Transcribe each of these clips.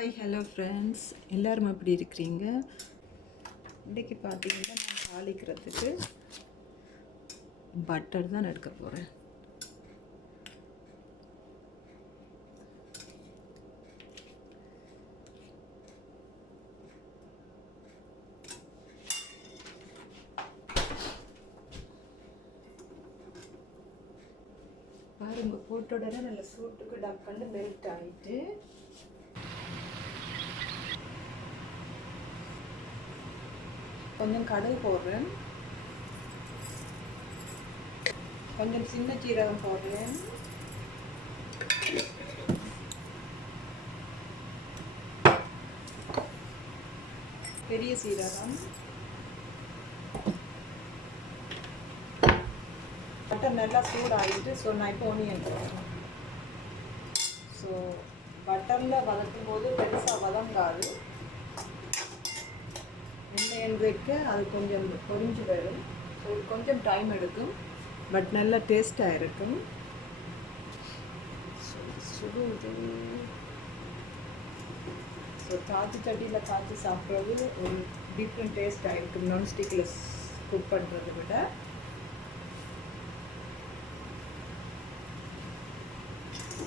Hi hello friends, எல்லோரும் எப்படி இருக்கிறீங்க? இன்றைக்கி பார்த்தீங்கன்னா நான் தாளிக்கிறதுக்கு பட்டர் தான் எடுக்க போகிறேன். பாருங்க, போட்ட உடனே நல்ல சூட்டுக்கு டக்குன்னு மெல்ட் ஆகிட்டு கொஞ்சம் கடுகு போடுறேன், கொஞ்சம் சின்ன சீரகம் போடுறேன், பெரிய சீரகம், பட்டர் நல்லா சூடாகிட்டு. ஸோ நான் இப்போ ஒனியன் போடுறேன். ஸோ பட்டரில் வதக்கும் போது பெருசாக வதங்காது, எண்ணெய் வைக்க அது கொஞ்சம் பொரிஞ்சு வரும். ஸோ கொஞ்சம் டைம் எடுக்கும், பட் நல்லா டேஸ்ட்டாக இருக்கும். ஸோ காய்ச்சி சட்டியில் காய்ச்சி சாப்பிட்றது ஒரு டிஃப்ரெண்ட் டேஸ்ட்டாக இருக்கும் நான்ஸ்டிக்கில் குக் பண்ணுறதை விட.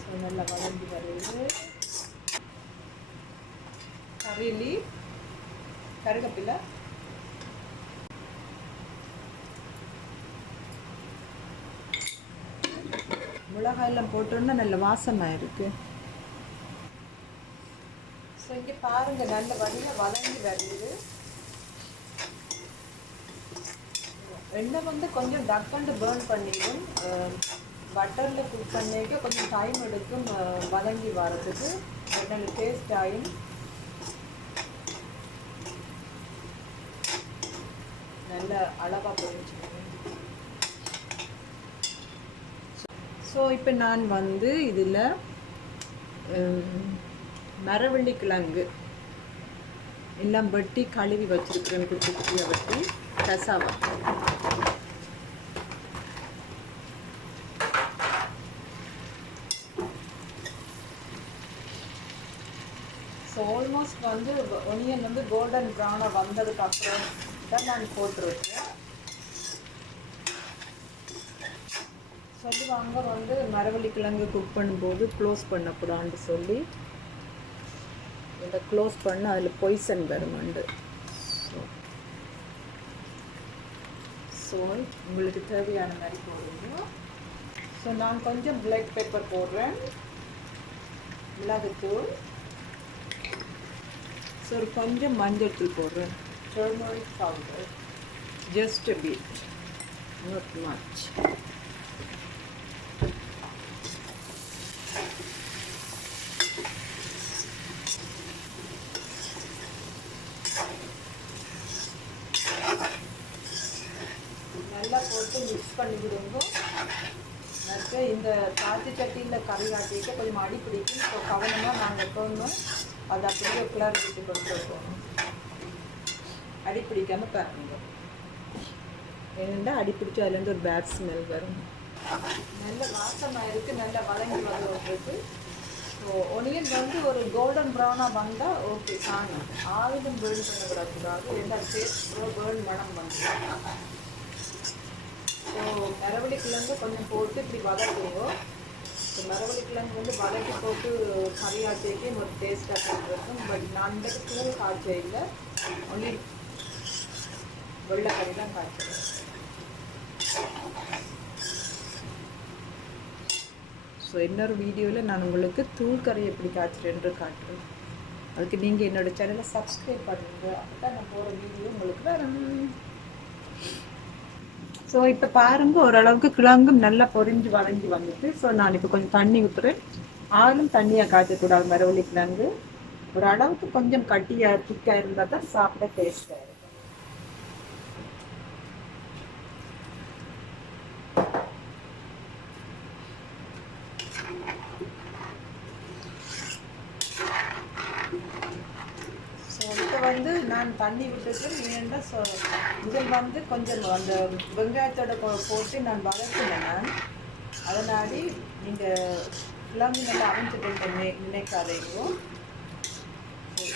ஸோ நல்லா வளர்ந்து வருது. கறிலி கருவேப்பிலை, மிளகாயெல்லாம் போட்டோன்னா நல்ல வாசமாக இருக்குது. ஸோ இங்கே பாருங்கள், நல்ல வழியாக வதங்கி வருது. எண்ணெய் கொஞ்சம் டக்குன்னு பேர்ன் பண்ணிடும். பட்டரில் குக் பண்ணிக்க கொஞ்சம் டைம் எடுக்கும் வதங்கி வர்றதுக்கு. நல்ல டேஸ்ட் ஆகும். நல்ல அளவாக பொரிச்சுக்கணும். ஸோ இப்போ நான் இதில் மரவள்ளி கிழங்கு எல்லாம் வெட்டி கழுவி வச்சுருக்கிறேன், குட்டி குட்டியாக வெட்டி கசாவா. ஸோ ஆல்மோஸ்ட் ஒனியன் கோல்டன் ப்ரௌனாக வந்ததுக்கப்புறம் தான் நான் போட்டுருக்கேன். சொல்லுவாங்க மரவள்ளி கிழங்கு குக் பண்ணும்போது க்ளோஸ் பண்ணக்கூடாதுன்னு சொல்லி, இதை க்ளோஸ் பண்ண அதில் பொய்சன் வருமாண்டு. ஸோ உங்களுக்கு தேவையான மாதிரி போடுங்க. ஸோ நான் கொஞ்சம் பிளாக் பெப்பர் போடுறேன், மிளகுத்தூள், ஸோ கொஞ்சம் மஞ்சள் தூள் போடுறேன், turmeric powder, just a bit, not much. நல்லா போட்டு மிக்ஸ் பண்ணி விடுங்க. அடுத்து இந்த காய்ச்சி சட்டியில் கறி ஆட்டிட்டு கொஞ்சம் அடி பிடிக்கும். ஸோ கவனமாக நாங்கள் போடணும், அது அப்படியே கிளறி விட்டு கொண்டு போகணும். அடி பிடிக்காமல் பாருங்க, ஏன்னா அடி பிடிச்சி அதுலேருந்து ஒரு பேட் ஸ்மெல் வரும். நல்ல வாசமாக இருக்குது, நல்லா வதங்கி வருது. ஸோ ஒனியன் ஒரு கோல்டன் ப்ரௌனாக வந்தால் ஓகே, காணும். ஆயுதம் பேர்ன் பண்ணக்கூடாது, ஏன்னா டேஸ்ட் பேர்ன் மனம் வந்து. ஸோ மரவள்ளி கிழங்கு கொஞ்சம் போட்டு இப்படி வதக்குவோம். ஸோ மரவள்ளி கிழங்கு வதக்கி போட்டு கறியாச்சேக்கே ஒரு டேஸ்ட்டாக இருக்கும். பட் நான் இந்த தூள் காய்ச்ச இல்லை, ஒன்லி வெள்ளைக்கறி தான் காய்ச்சல். ஸோ இன்னொரு வீடியோவில் நான் உங்களுக்கு தூள் கறி எப்படி காய்ச்சறேன்னு காட்டுறேன். அதுக்கு நீங்கள் என்னோடய சேனலை சப்ஸ்கிரைப் பண்ணுங்கள், அப்போ தான் நான் போகிற வீடியோ உங்களுக்கு வரும். ஸோ இப்போ பாருங்கள், ஓரளவுக்கு கிழங்கும் நல்லா பொரிஞ்சு வதங்கி வந்துட்டு. ஸோ நான் இப்போ கொஞ்சம் தண்ணி ஊற்றுறேன். ஆளும் தண்ணியாக காய்ச்சக்கூடாது. மரவள்ளி கிழங்கு ஒரு அளவுக்கு கொஞ்சம் கட்டியாக திக்காக இருந்தால் தான் சாப்பிட டேஸ்ட்டாக இருக்கும். ஸோ இப்போ நான் தண்ணி விட்டுட்டு ஏன்னா இதில் கொஞ்சம் அந்த வெங்காயத்தோட போட்டு நான் வளர்த்துனேன். நான் அதனாடி நீங்கள் கிழங்கு நல்லா அரைஞ்சிட்டு நினைக்காதீங்க.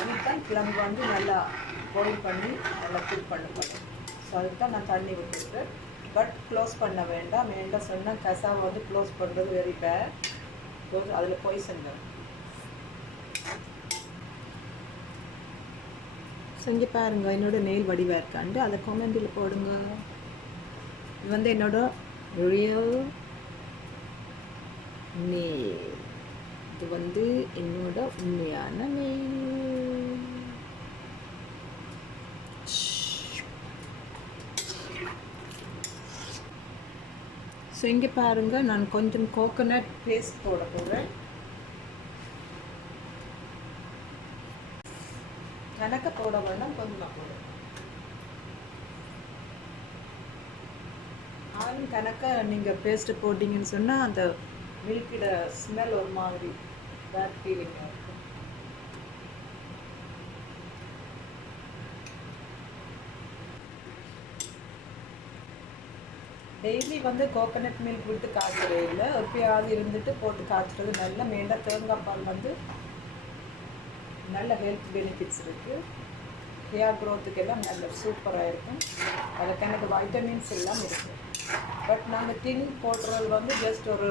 இதுதான் கிழங்கு வந்து நல்லா பாயில் பண்ணி நல்லா குக் பண்ணப்படும். ஸோ அதுக்கு தான் நான் தண்ணி விட்டுருக்கேன். பட் க்ளோஸ் பண்ண வேண்டாம். வேண்டாம் சொன்னால் கசாவை வந்து க்ளோஸ் பண்ணுறது வெரி பேட். பிகாஸ் அதில் பாய்சன் வரும். ஸோ இங்கே பாருங்க என்னோடய நெயில் வடிவாக இருக்காண்டு அதை கமெண்டில் போடுங்க. இது வந்து என்னோட ரியல் நெயில். இது வந்து என்னோட உண்மையான நெயில். ஸோ இங்கே பாருங்கள் நான் கொஞ்சம் கோகோனட் பேஸ்ட் போட போகிறேன். கணக்க போட வேண்டாம், கொஞ்சமாக போடும். ஆளும் கணக்க நீங்கள் பேஸ்ட்டு போட்டிங்கன்னு சொன்னால் அந்த மில்கிட ஸ்மெல் ஒரு மாதிரி பேட் ஃபீலிங் இருக்கும். டெய்லி வந்து கோகோனட் மில்க் விட்டு காய்ச்சறே இல்லை, எப்பயாவது இருந்துட்டு போட்டு காய்ச்சறது நல்ல. மேண்டா தேங்காய் பால் வந்து நல்ல ஹெல்த் பெனிஃபிட்ஸ் இருக்குது. ஹேர் க்ரோத்துக்கு எல்லாம் நல்ல சூப்பராக இருக்கும். அதுக்கு எனக்கு வைட்டமின்ஸ் எல்லாம் இருக்குது. பட் நாங்கள் டின் போடுறது வந்து ஜஸ்ட் ஒரு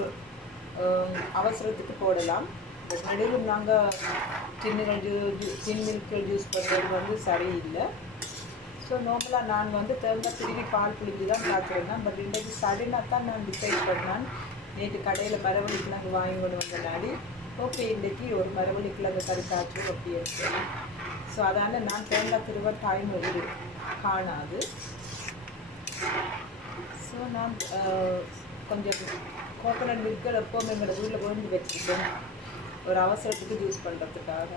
அவசரத்துக்கு போடலாம். பட் நடுவில் நாங்கள் டின் மில்க் ஜூஸ் பண்ணுறது வந்து சரியில்லை. ஸோ நார்மலாக நான் வந்து தேங்காய் திருவி பால் புளிஞ்சு தான் காய்ச்சிருந்தேன். பட் இன்றைக்கு சடனாக தான் நான் டிசைட் பண்ணேன். நேற்று கடையில் மரவள்ளி கிழங்கு வாங்கி கொண்டு வந்தனாடி ஓகே இன்றைக்கி ஒரு மரவள்ளி கிழங்கு கறி காய்ச்சி அப்படி இருக்கு. ஸோ அதனால் நான் தேங்காய் திருவ டைம் காணாது. ஸோ நான் கொஞ்சம் கோகோனட் மில்க்கள் எப்போவுமே எங்களோட வீட்டில் கொண்டு வச்சுருக்கேன் ஒரு அவசரத்துக்கு யூஸ் பண்ணுறதுக்காக.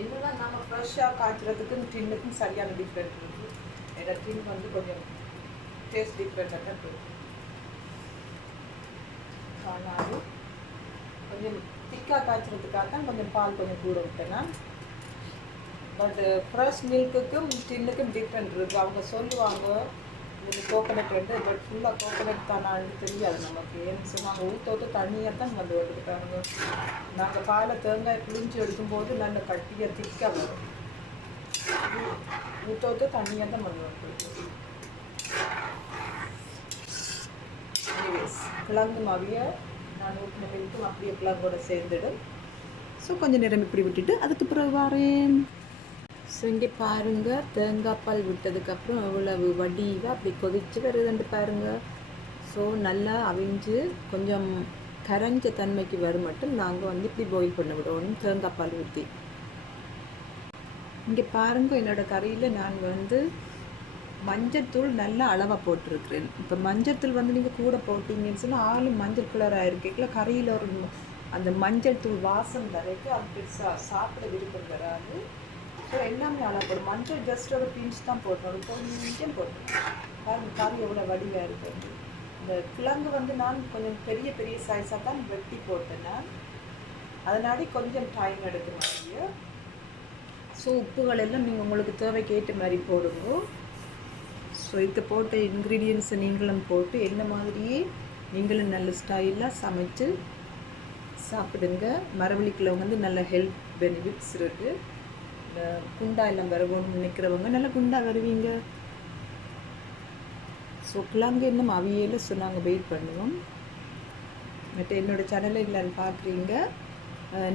என்னதான் நம்ம ஃப்ரெஷ்ஷாக காய்ச்சறதுக்கும் டின்னுக்கும் சரியான டிஃப்ரெண்ட் இருக்குது. ஏன்னா டின் வந்து கொஞ்சம் டேஸ்ட் டிஃப்ரெண்ட்டாக தான் இருக்குது. ஆனால் கொஞ்சம் திக்காக காய்ச்சறதுக்காக தான் கொஞ்சம் பால் கொஞ்சம் கூட விட்டேன்னா. பட் ஃப்ரெஷ் மில்க்குக்கும் டின்னுக்கும் டிஃப்ரெண்ட் இருக்குது. அவங்க சொல்லுவாங்க இது கோகோனட் ரெண்டு, பட் ஃபுல்லாக கோகோனட் தானான்னு தெரியாது நமக்கு. ஏன்னு சொன்னாங்க ஊற்ற தண்ணியாக தான் வந்து வந்துட்டாங்க. நாங்கள் பாலை தேங்காய் புளிஞ்சு எடுக்கும்போது நல்ல கட்டியாக திக்காக வரும். ஊற்ற தண்ணியாக தான் வந்து வந்துருக்கு. எனிவேஸ் கிழங்கு மாவியை நான் ஊற்றின மில்க்கும் அப்படியே கிழங்கோட சேர்ந்துடும். ஸோ கொஞ்சம் நேரம் இப்படி விட்டுட்டு அதுக்கு பிறகு வரேன். ஸோ இங்கே பாருங்கள் தேங்காய் பால் விட்டதுக்கப்புறம் அவ்வளவு வடிவாக அப்படி கொதித்து வருதுன்ட்டு பாருங்கள். ஸோ நல்லா அவிஞ்சு கொஞ்சம் கரைஞ்ச தன்மைக்கு வரும் மட்டும் நாங்கள் வந்து இப்படி பாயில் பண்ண விடணும் தேங்காய் பால் ஊற்றி. இங்கே பாருங்கள் என்னோடய கறியில் நான் வந்து மஞ்சத்தூள் நல்லா அளவாக போட்டிருக்கிறேன். இப்போ மஞ்சத்தூள் வந்து நீங்கள் கூட போட்டிங்கன்னு சொன்னால் ஆளும் மஞ்சள் கலராக இருக்கல கறியில் ஒரு அந்த மஞ்சள் தூள் வாசம் வரைக்கும் அது பெருசாக சாப்பிட விருப்பம் வராது. ஸோ எல்லாமே அளவு போடும். மஞ்சள் ஜஸ்ட் ஒரு பிஞ்ச் தான் போடணும், கொஞ்சம் போடணும். பாருங்கள் கறி எவ்வளோ வடிவாக இருக்குது. இந்த கிழங்கு வந்து நான் கொஞ்சம் பெரிய பெரிய சைஸாக தான் வெட்டி போட்டேன்னா அதனாடி கொஞ்சம் டைம் எடுக்க மாதிரி. ஸோ உப்புகள் எல்லாம் நீங்கள் உங்களுக்கு தேவைக்கு ஏற்ற மாதிரி போடுங்க. ஸோ இதுக்கு போட்ட இன்க்ரீடியன்ஸை நீங்களும் போட்டு என்ன மாதிரியே நீங்களும் நல்ல ஸ்டைலாக சமைச்சு சாப்பிடுங்க. மரவள்ளி கிழங்கு வந்து நல்ல ஹெல்த் பெனிஃபிட்ஸ் இருக்குது. குண்டா எல்லாம் வருவோம்னு நினைக்கிறவங்க நல்லா குண்டா வருவீங்க. ஸோ கிழங்கு இன்னும் அவியல சொன்னாங்க வெயிட் பண்ணுவோம். பட் என்னோடய சேனலை இல்லைன்னு பார்க்குறீங்க.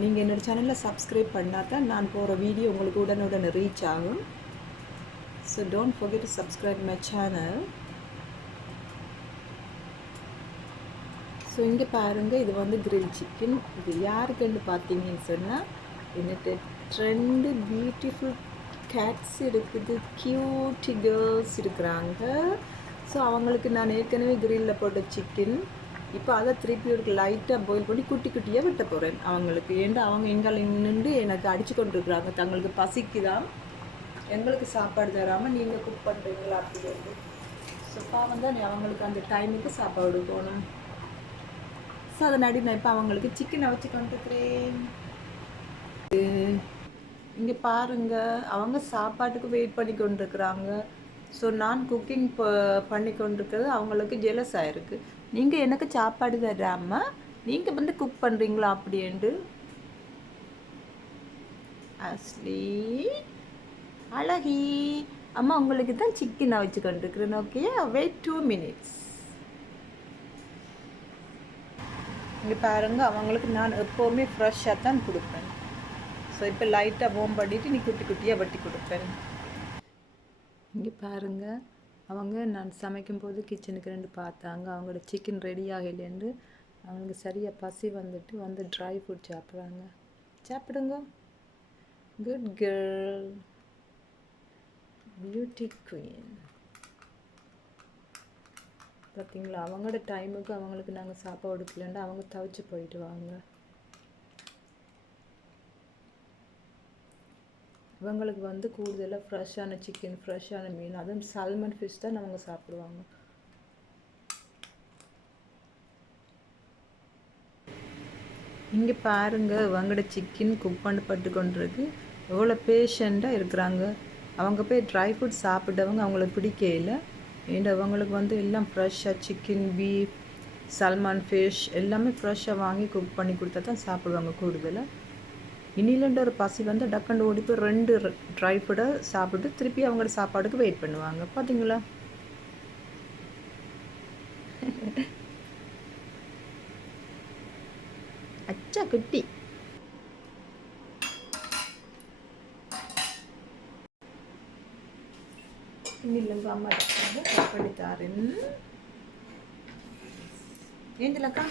நீங்கள் என்னோடய சேனலில் சப்ஸ்கிரைப் பண்ணால் தான் நான் போகிற வீடியோ உங்களுக்கு உடனுடன் ரீச் ஆகும். So don't forget to subscribe my channel. So இங்கே பாருங்கள் இது வந்து கிரில் சிக்கன். இது யாருக்குன்னு பார்த்தீங்கன்னு சொன்னால் என்னட்டு ரெண்டு பியூட்டிஃபுல் கேட்ஸ் இருக்குது, க்யூட்டி கேர்ள்ஸ் இருக்கிறாங்க. ஸோ அவங்களுக்கு நான் ஏற்கனவே கிரில்லில் போட்ட சிக்கன் இப்போ அதை திருப்பி ஒரு லைட்டாக பாயில் பண்ணி குட்டி குட்டியாக வெட்ட போகிறேன் அவங்களுக்கு. ஏன்டா அவங்க எங்களை நின்று எனக்கு அடித்து கொண்டிருக்கிறாங்க. தங்களுக்கு பசிக்கு தான் எங்களுக்கு சாப்பாடு தராமல் நீங்கள் குக் பண்ணுறீங்களா அப்படின்னு. ஸோ பாவம் தான் அவங்களுக்கு அந்த டைமுக்கு சாப்பாடு போகணும். ஸோ அதனாடி நான் இப்போ அவங்களுக்கு சிக்கனை வச்சு கொண்டுருக்கிறேன். இங்கே பாருங்கள் அவங்க சாப்பாட்டுக்கு வெயிட் பண்ணி கொண்டிருக்கிறாங்க. ஸோ நான் குக்கிங் பண்ணி கொண்டிருக்கிறது அவங்களுக்கு ஜெலஸ் ஆகிருக்கு. நீங்கள் எனக்கு சாப்பாடு தராமல் நீங்கள் வந்து குக் பண்ணுறீங்களா அப்படின்ட்டு? அஸ்லி அழகி அம்மா உங்களுக்கு தான் சிக்கன் நான் வச்சு கொண்டிருக்கிறேன். Okay, wait 2 minutes. இங்கே பாருங்க, அவங்களுக்கு நான் எப்போவுமே ஃப்ரெஷ்ஷாக தான் கொடுப்பேன். ஸோ இப்போ லைட்டாக வார்ம் பண்ணிவிட்டு நீ குட்டி குட்டியாக வெட்டி கொடுப்பேன். இங்கே பாருங்க, அவங்க நான் சமைக்கும்போது கிச்சனுக்கு ரெண்டு பார்த்தாங்க. அவங்களோட சிக்கன் ரெடி ஆகலேருந்து அவங்களுக்கு சரியாக பசி வந்துட்டு வந்து ட்ரை ஃப்ரூட் சாப்பிட்றாங்க. சாப்பிடுங்க. Good girl, beauty queen. பார்த்தீங்களா, அவங்களோட டைமுக்கு அவங்களுக்கு நாங்கள் சாப்பாடு கொடுக்கலன்னா அவங்க தவிச்சு போயிடுவாங்க. இவங்களுக்கு வந்து கூடுதலாக ஃப்ரெஷ்ஷான சிக்கன், ஃப்ரெஷ்ஷான மீன், அதுவும் சால்மன் ஃபிஷ் தான் அவங்க சாப்பிடுவாங்க. இங்கே பாருங்கள், இவங்களோட சிக்கன் குக் பண்ணப்பட்டு கொண்டிருக்கு. எவ்வளோ பேஷண்ட்டாக இருக்கிறாங்க. அவங்க போய் ட்ரை ஃப்ரூட் சாப்பிட்டவங்க அவங்களுக்கு பிடிக்கல. ஏன்னா அவங்களுக்கு வந்து எல்லாம் ஃப்ரெஷ்ஷாக சிக்கன், பீஃப், சல்மான் ஃபிஷ் எல்லாமே ஃப்ரெஷ்ஷாக வாங்கி குக் பண்ணி கொடுத்தா தான் சாப்பிடுவாங்க கூடுதலாக. இனிலேருந்து ஒரு பசி வந்து டக்குன்னு ஓடி போய் 2 ட்ரை ஃப்ரூட்டை சாப்பிட்டு திருப்பி அவங்களோட சாப்பாடுக்கு வெயிட் பண்ணுவாங்க. பார்த்தீங்களா? அச்சா குட்டி. இன்னிலேருந்து அம்மா கட் பண்ணி தாரேன். ஏஞ்சலக்கா,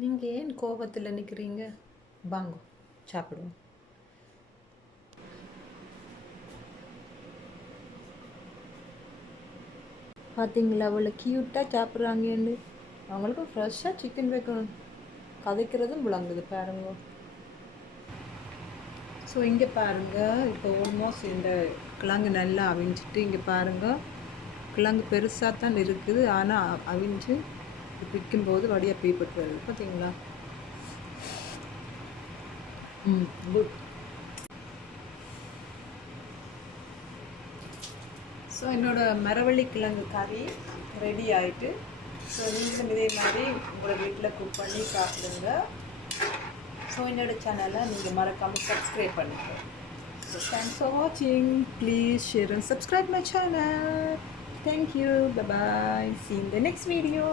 நீங்கள் ஏன் கோபத்தில் நிற்கிறீங்க? வாங்க சாப்பிடுவோம். பார்த்தீங்களா அவ்வளோ க்யூட்டாக சாப்பிட்றாங்கன்னு? அவங்களுக்கு ஃப்ரெஷ்ஷாக சிக்கன் வைக்கணும். கதைக்கிறதும் விளங்குது பாருங்க. ஸோ இங்கே பாருங்கள், இப்போ ஆல்மோஸ்ட் இந்த கிழங்கு நல்லா அவிஞ்சிட்டு, இங்கே பாருங்கள் கிழங்கு பெருசாக தான் இருக்குது, ஆனால் அவிஞ்சு விற்கும்போது வடியாக பீப்பட்டு வருது. பார்த்தீங்களா? குட். ஸோ என்னோடய மரவள்ளி கிழங்கு கறி ரெடி ஆகிட்டு. ஸோ நீங்களும் இதே மாதிரி உங்களோட வீட்டில் குக் பண்ணி சாப்பிடுங்க. ஸோ என்னோடய சேனலை நீங்கள் மறக்காமல் சப்ஸ்கிரைப் பண்ணுங்கள். ஸோ தேங்க்ஸ் ஃபார் வாட்சிங். Please share and subscribe my channel. Thank you. Bye-bye. See you in the next video.